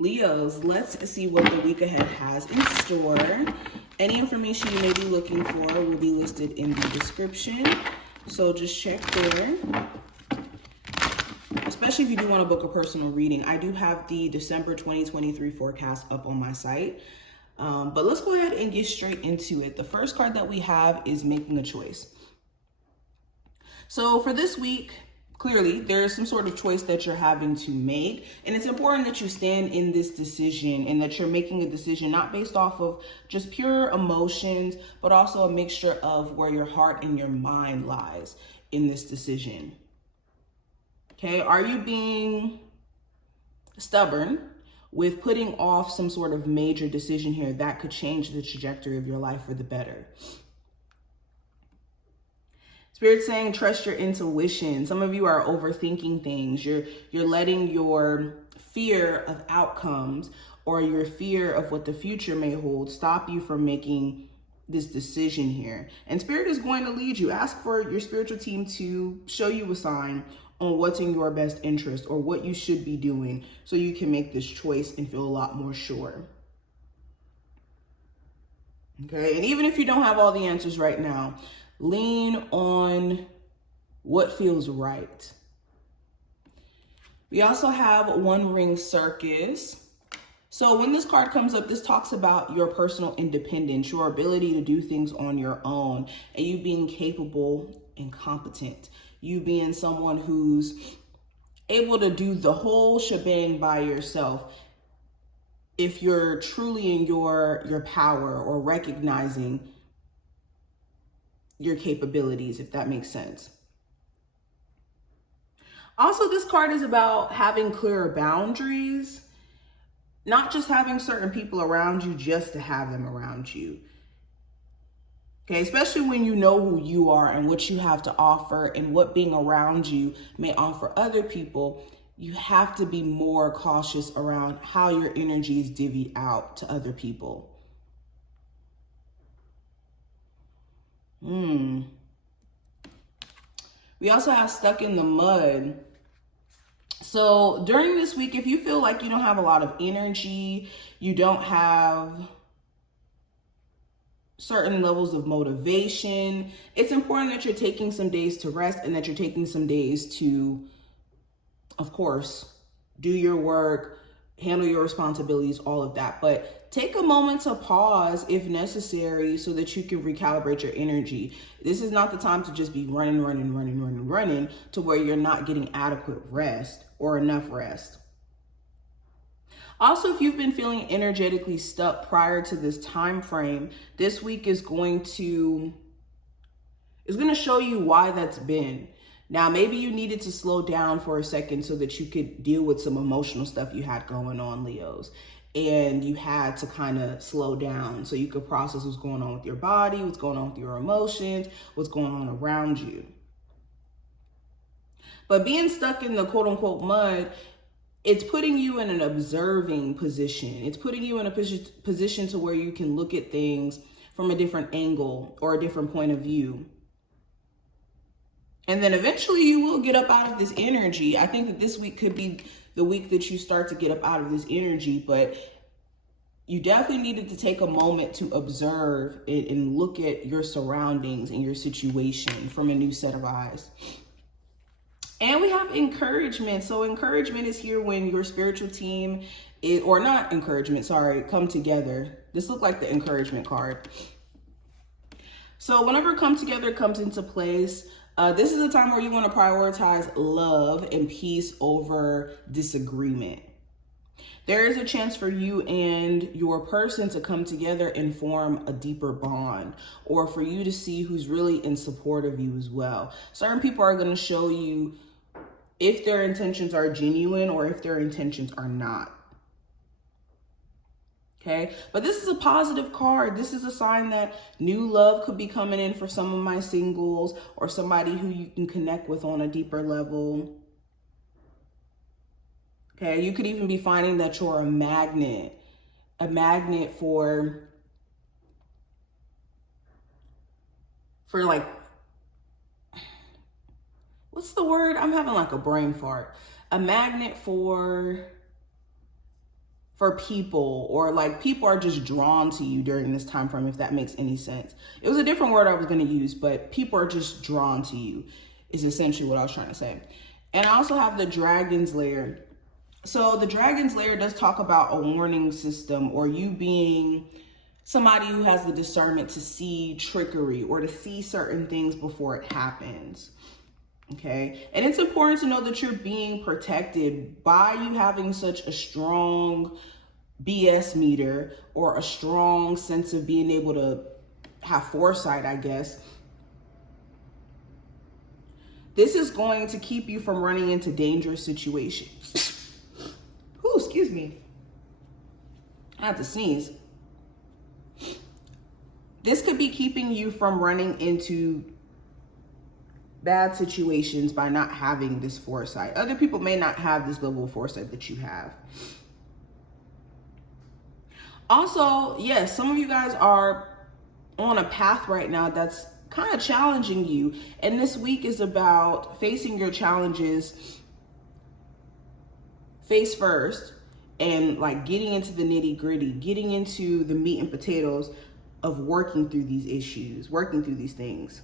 Leos, let's see what the week ahead has in store. Any information you may be looking for will be listed in the description, so just check there. Especially if you do want to book a personal reading. I do have the December 2023 forecast up on my site. But let's go ahead and get straight into it. The first card that we have is making a choice. So for this week, clearly there's some sort of choice that you're having to make. And it's important that you stand in this decision and that you're making a decision not based off of just pure emotions, but also a mixture of where your heart and your mind lies in this decision. Okay, are you being stubborn with putting off some sort of major decision here that could change the trajectory of your life for the better? Spirit's saying trust your intuition. Some of you are overthinking things. You're letting your fear of outcomes or your fear of what the future may hold stop you from making this decision here. And Spirit is going to lead you. Ask for your spiritual team to show you a sign on what's in your best interest or what you should be doing so you can make this choice and feel a lot more sure. Okay, and even if you don't have all the answers right now, lean on what feels right. We also have One Ring Circus. So when this card comes up, this talks about your personal independence, your ability to do things on your own, and you being capable and competent. You being someone who's able to do the whole shebang by yourself if you're truly in your power or recognizing your capabilities, if that makes sense. Also, this card is about having clearer boundaries, not just having certain people around you just to have them around you. Okay, especially when you know who you are and what you have to offer and what being around you may offer other people, you have to be more cautious around how your energy is divvied out to other people. We also have stuck in the mud. So during this week, if you feel like you don't have a lot of energy, you don't have certain levels of motivation, it's important that you're taking some days to rest and that you're taking some days to, of course, do your work, handle your responsibilities, all of that. But take a moment to pause if necessary so that you can recalibrate your energy. This is not the time to just be running to where you're not getting adequate rest or enough rest. Also, if you've been feeling energetically stuck prior to this time frame, this week is going to show you why that's been. Now, maybe you needed to slow down for a second so that you could deal with some emotional stuff you had going on, Leos. And you had to kind of slow down so you could process what's going on with your body, what's going on with your emotions, what's going on around you. But being stuck in the quote unquote mud, it's putting you in an observing position. It's putting you in a position to where you can look at things from a different angle or a different point of view. And then eventually you will get up out of this energy. I think that this week could be the week that you start to get up out of this energy, but you definitely needed to take a moment to observe it and look at your surroundings and your situation from a new set of eyes. And we have encouragement. So encouragement is here when your spiritual team is, or not encouragement, sorry, come together. This looks like the encouragement card. So whenever come together comes into place, this is a time where you want to prioritize love and peace over disagreement. There is a chance for you and your person to come together and form a deeper bond, or for you to see who's really in support of you as well. Certain people are going to show you if their intentions are genuine or if their intentions are not. Okay, but this is a positive card. This is a sign that new love could be coming in for some of my singles or somebody who you can connect with on a deeper level. Okay, you could even be finding that you're a magnet for like, what's the word? I'm having like a brain fart. A magnet for for people, or like people are just drawn to you during this time frame, if that makes any sense. It was a different word I was going to use, but people are just drawn to you is essentially what I was trying to say. And I also have the Dragon's Lair. So the Dragon's Lair does talk about a warning system, or you being somebody who has the discernment to see trickery or to see certain things before it happens. Okay. And it's important to know that you're being protected by you having such a strong BS meter, or a strong sense of being able to have foresight, I guess. This is going to keep you from running into dangerous situations. Ooh, excuse me. I have to sneeze. This could be keeping you from running into bad situations by not having this foresight. Other people may not have this level of foresight that you have. Also, yes, some of you guys are on a path right now that's kind of challenging you. And this week is about facing your challenges face first, and like getting into the nitty gritty, getting into the meat and potatoes of working through these issues, working through these things.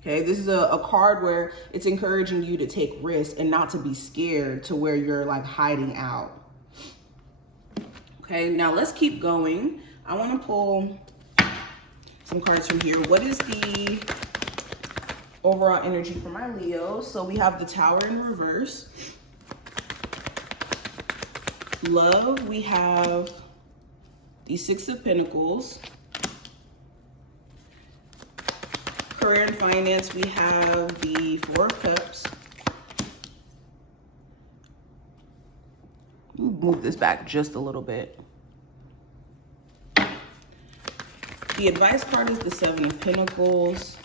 Okay, this is a card where it's encouraging you to take risks and not to be scared to where you're like hiding out. Okay, now let's keep going. I want to pull some cards from here. What is the overall energy for my Leo? So we have the Tower in reverse. Love, we have the Six of Pentacles. Career and finance, we have the Four of Cups. Move this back just a little bit. The advice card is the Seven of Pentacles.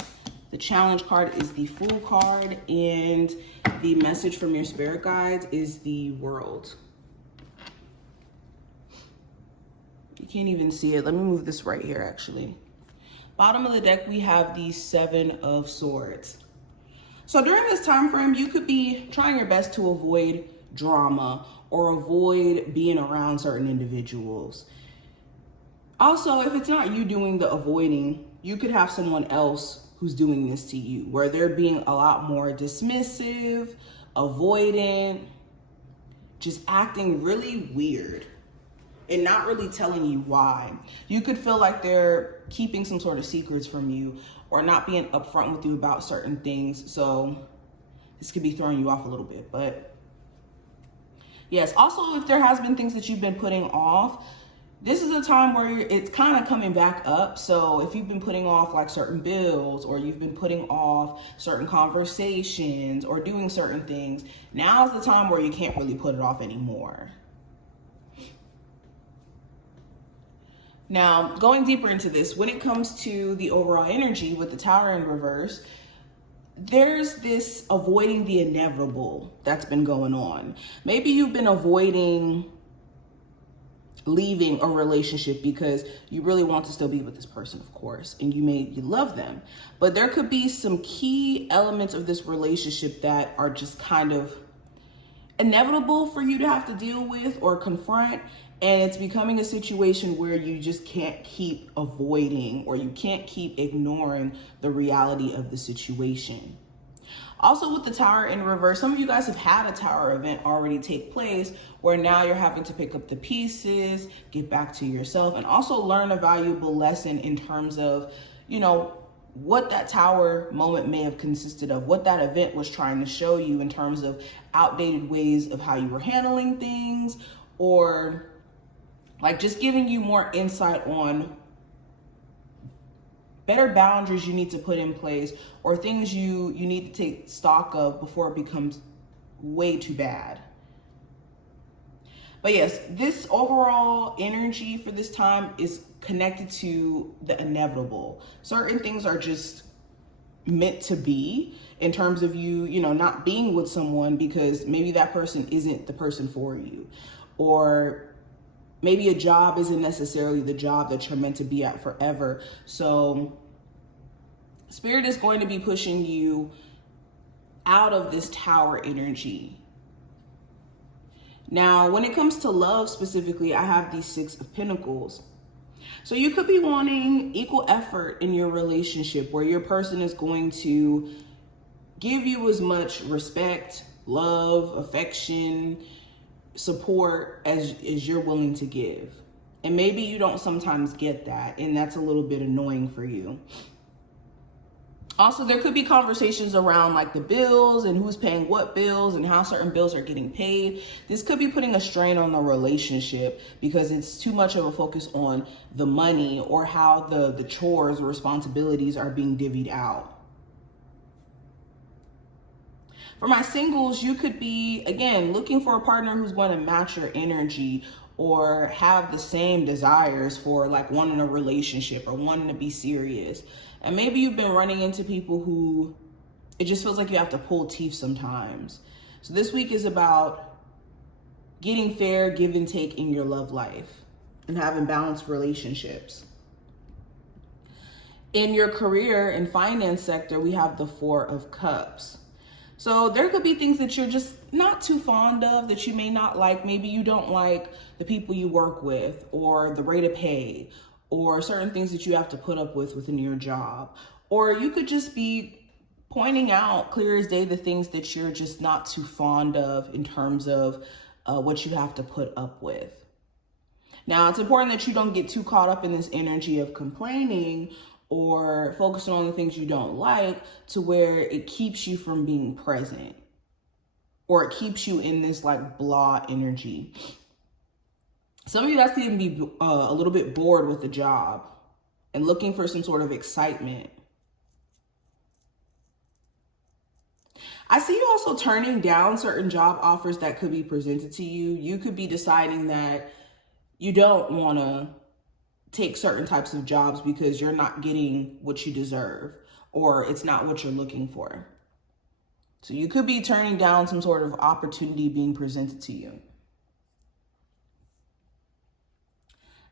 The challenge card is the Fool card. And the message from your spirit guides is the World. You can't even see it. Let me move this right here, actually. Bottom of the deck, we have the Seven of Swords. So during this time frame, you could be trying your best to avoid drama or avoid being around certain individuals. Also, if it's not you doing the avoiding, you could have someone else who's doing this to you, where they're being a lot more dismissive, avoidant, just acting really weird and not really telling you why. You could feel like they're keeping some sort of secrets from you or not being upfront with you about certain things. So this could be throwing you off a little bit, but yes. Also, if there has been things that you've been putting off, this is a time where it's kind of coming back up. So if you've been putting off like certain bills, or you've been putting off certain conversations or doing certain things, now is the time where you can't really put it off anymore. Now, going deeper into this, when it comes to the overall energy with the Tower in reverse, there's this avoiding the inevitable that's been going on. Maybe you've been avoiding leaving a relationship because you really want to still be with this person, of course, and you love them. But there could be some key elements of this relationship that are just kind of inevitable for you to have to deal with or confront. And it's becoming a situation where you just can't keep avoiding, or you can't keep ignoring the reality of the situation. Also, with the Tower in reverse, some of you guys have had a Tower event already take place where now you're having to pick up the pieces, get back to yourself, and also learn a valuable lesson in terms of, you know, what that Tower moment may have consisted of, what that event was trying to show you in terms of outdated ways of how you were handling things, or like just giving you more insight on better boundaries you need to put in place, or things you need to take stock of before it becomes way too bad. But yes, this overall energy for this time is connected to the inevitable. Certain things are just meant to be in terms of you know, not being with someone because maybe that person isn't the person for you, or maybe a job isn't necessarily the job that you're meant to be at forever. So Spirit is going to be pushing you out of this Tower energy. Now, when it comes to love specifically, I have the Six of Pentacles. So you could be wanting equal effort in your relationship, where your person is going to give you as much respect, love, affection, support as you're willing to give. And maybe you don't sometimes get that, and that's a little bit annoying for you. Also, there could be conversations around like the bills and who's paying what bills and how certain bills are getting paid. This could be putting a strain on the relationship because it's too much of a focus on the money or how the chores or responsibilities are being divvied out. For my singles, you could be, again, looking for a partner who's going to match your energy or have the same desires for like wanting a relationship or wanting to be serious. And maybe you've been running into people who it just feels like you have to pull teeth sometimes. So this week is about getting fair give and take in your love life and having balanced relationships. In your career and finance sector, we have the Four of Cups. So there could be things that you're just not too fond of, that you may not like. Maybe you don't like the people you work with or the rate of pay or certain things that you have to put up with within your job. Or you could just be pointing out clear as day the things that you're just not too fond of in terms of what you have to put up with. Now, it's important that you don't get too caught up in this energy of complaining or focusing on the things you don't like to where it keeps you from being present or it keeps you in this like blah energy. Some of you guys can even be a little bit bored with the job and looking for some sort of excitement. I see you also turning down certain job offers that could be presented to you. You could be deciding that you don't want to take certain types of jobs because you're not getting what you deserve or it's not what you're looking for. So you could be turning down some sort of opportunity being presented to you.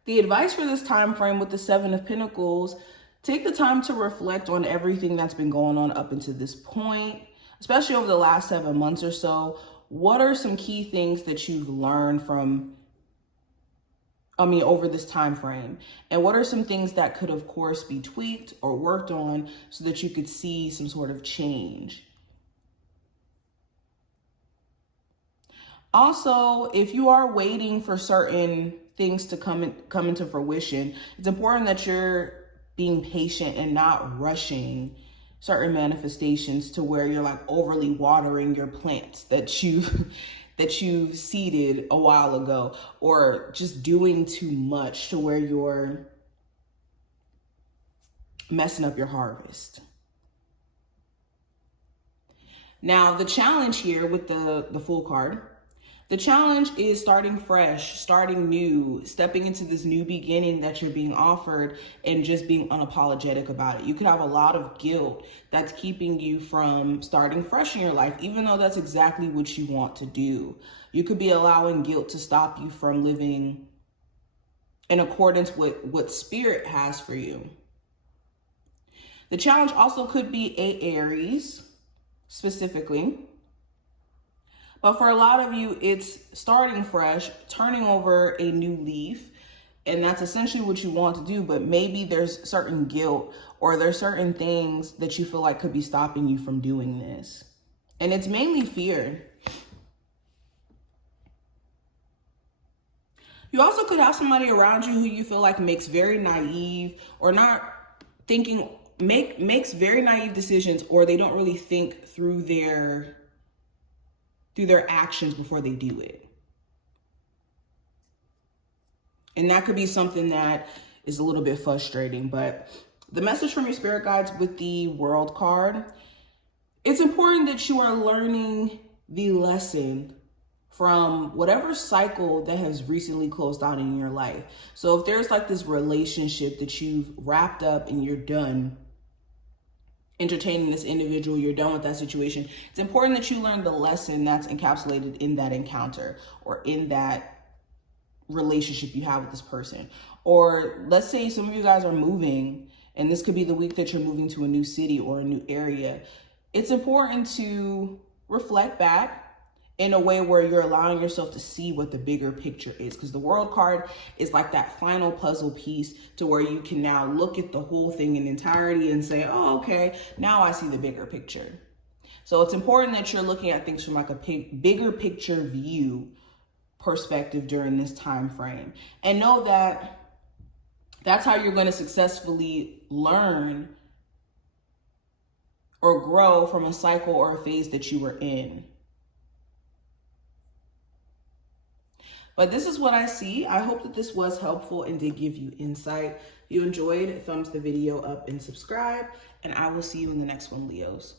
The advice for this time frame with the Seven of Pentacles, take the time to reflect on everything that's been going on up until this point, especially over the last 7 months or so. What are some key things that you've learned over this time frame? And what are some things that could, of course, be tweaked or worked on so that you could see some sort of change? Also, if you are waiting for certain things to come into fruition, it's important that you're being patient and not rushing certain manifestations to where you're like overly watering your plants that you've seeded a while ago, or just doing too much to where you're messing up your harvest. Now, the challenge here with the Fool card, the challenge is starting fresh, starting new, stepping into this new beginning that you're being offered and just being unapologetic about it. You could have a lot of guilt that's keeping you from starting fresh in your life, even though that's exactly what you want to do. You could be allowing guilt to stop you from living in accordance with what spirit has for you. The challenge also could be Aries specifically. But for a lot of you, it's starting fresh, turning over a new leaf. And that's essentially what you want to do. But maybe there's certain guilt or there's certain things that you feel like could be stopping you from doing this. And it's mainly fear. You also could have somebody around you who you feel like makes very naive or not thinking, makes very naive decisions, or they don't really think through their actions before they do it. And that could be something that is a little bit frustrating. But the message from your spirit guides with the World card, it's important that you are learning the lesson from whatever cycle that has recently closed out in your life. So if there's like this relationship that you've wrapped up and you're done entertaining this individual, you're done with that situation, it's important that you learn the lesson that's encapsulated in that encounter or in that relationship you have with this person. Or let's say some of you guys are moving, and this could be the week that you're moving to a new city or a new area. It's important to reflect back in a way where you're allowing yourself to see what the bigger picture is. Because the World card is like that final puzzle piece to where you can now look at the whole thing in entirety and say, oh, okay, now I see the bigger picture. So it's important that you're looking at things from like a bigger picture view perspective during this time frame. And know that that's how you're going to successfully learn or grow from a cycle or a phase that you were in. But this is what I see. I hope that this was helpful and did give you insight. If you enjoyed, thumbs the video up and subscribe. And I will see you in the next one, Leos.